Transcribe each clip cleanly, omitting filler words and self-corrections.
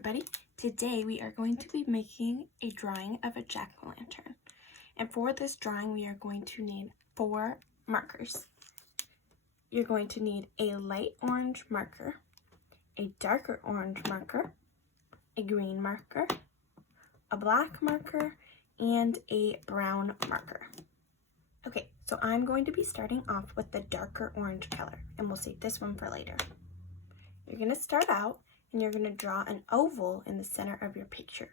everybody! Today we are going to be making a drawing of a jack-o'-lantern. And for this drawing we are going to need 4 markers. You're going to need a light orange marker, a darker orange marker, a green marker, a black marker, and a brown marker. Okay, so I'm going to be starting off with the darker orange color, and we'll save this one for later. You're going to start out and you're going to draw an oval in the center of your picture.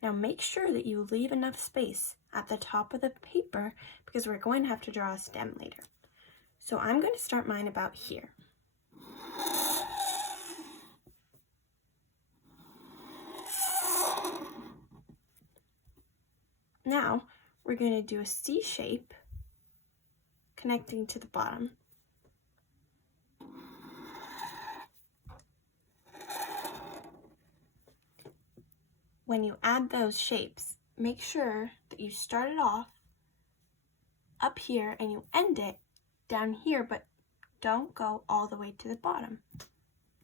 Now make sure that you leave enough space at the top of the paper because we're going to have to draw a stem later. So I'm going to start mine about here. Now we're going to do a C shape connecting to the bottom. When you add those shapes, make sure that you start it off up here and you end it down here, but don't go all the way to the bottom.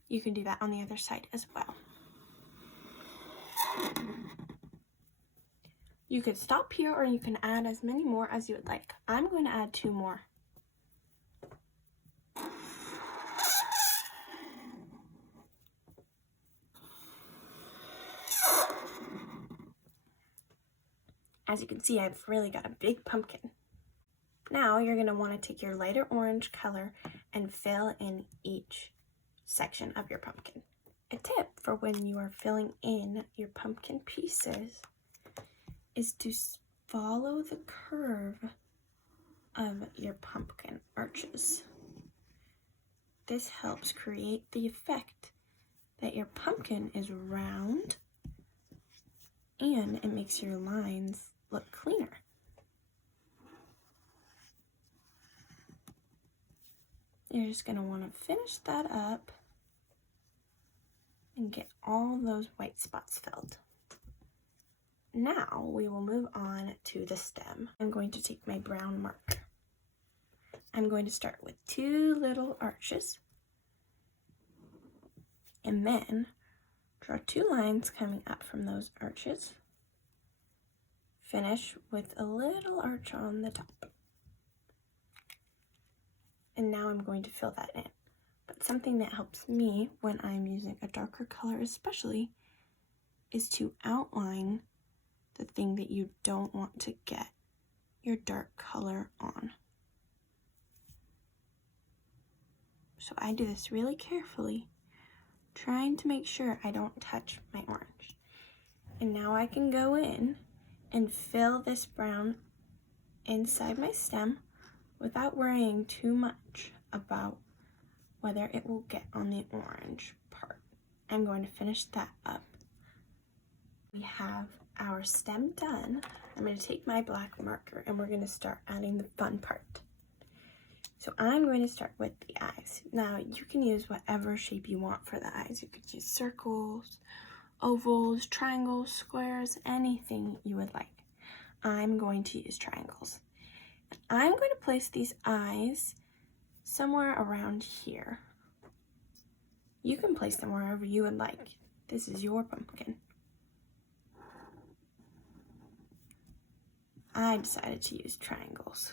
You can do that on the other side as well. You could stop here or you can add as many more as you would like. I'm going to add 2 more. As you can see, I've really got a big pumpkin. Now you're going to want to take your lighter orange color and fill in each section of your pumpkin. A tip for when you are filling in your pumpkin pieces is to follow the curve of your pumpkin arches. This helps create the effect that your pumpkin is round and it makes your lines look cleaner. You're just going to want to finish that up and get all those white spots filled. Now we will move on to the stem. I'm going to take my brown marker. I'm going to start with 2 little arches and then draw 2 lines coming up from those arches. Finish with a little arch on the top. And now I'm going to fill that in. But something that helps me when I'm using a darker color especially is to outline the thing that you don't want to get your dark color on. So I do this really carefully, trying to make sure I don't touch my orange. And now I can go in and fill this brown inside my stem without worrying too much about whether it will get on the orange part. I'm going to finish that up. We have our stem done. I'm going to take my black marker and we're going to start adding the fun part. So I'm going to start with the eyes. Now you can use whatever shape you want for the eyes. You could use circles, ovals, triangles, squares, anything you would like. I'm going to use triangles. I'm going to place these eyes somewhere around here. You can place them wherever you would like. This is your pumpkin. I decided to use triangles.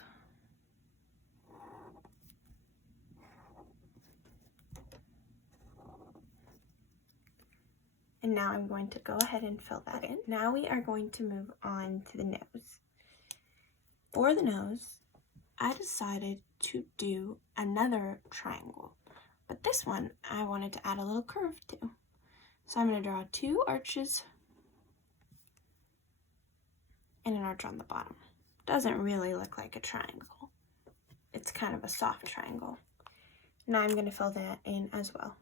And now I'm going to go ahead and fill that in. Now we are going to move on to the nose. For the nose, I decided to do another triangle, but this one I wanted to add a little curve to. So I'm going to draw 2 arches and an arch on the bottom. Doesn't really look like a triangle. It's kind of a soft triangle. Now I'm going to fill that in as well.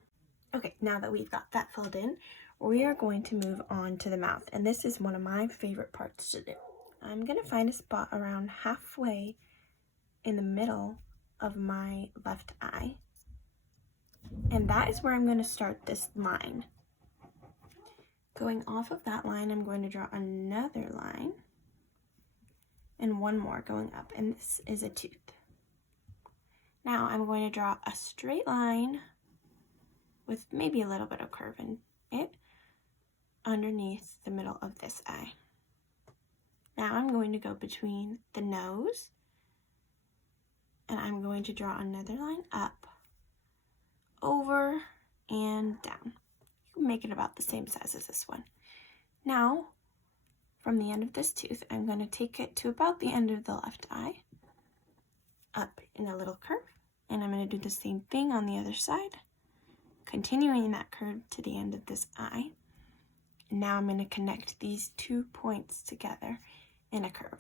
Okay, now that we've got that filled in, we are going to move on to the mouth, and this is one of my favorite parts to do. I'm going to find a spot around halfway in the middle of my left eye, and that is where I'm going to start this line. Going off of that line, I'm going to draw another line and one more going up, and this is a tooth. Now I'm going to draw a straight line with maybe a little bit of curve in it, underneath the middle of this eye. Now I'm going to go between the nose, and I'm going to draw another line up, over, and down. You can make it about the same size as this one. Now, from the end of this tooth, I'm going to take it to about the end of the left eye, up in a little curve, and I'm going to do the same thing on the other side, continuing that curve to the end of this eye. And now I'm going to connect these 2 points together in a curve.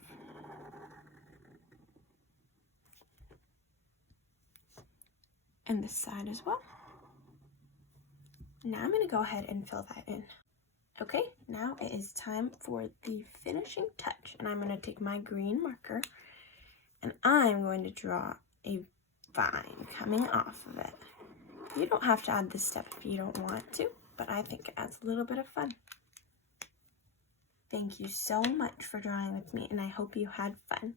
And this side as well. Now I'm going to go ahead and fill that in. Okay, now it is time for the finishing touch, and I'm going to take my green marker and I'm going to draw a vine coming off of it. You don't have to add this step if you don't want to, but I think it adds a little bit of fun. Thank you so much for drawing with me, and I hope you had fun.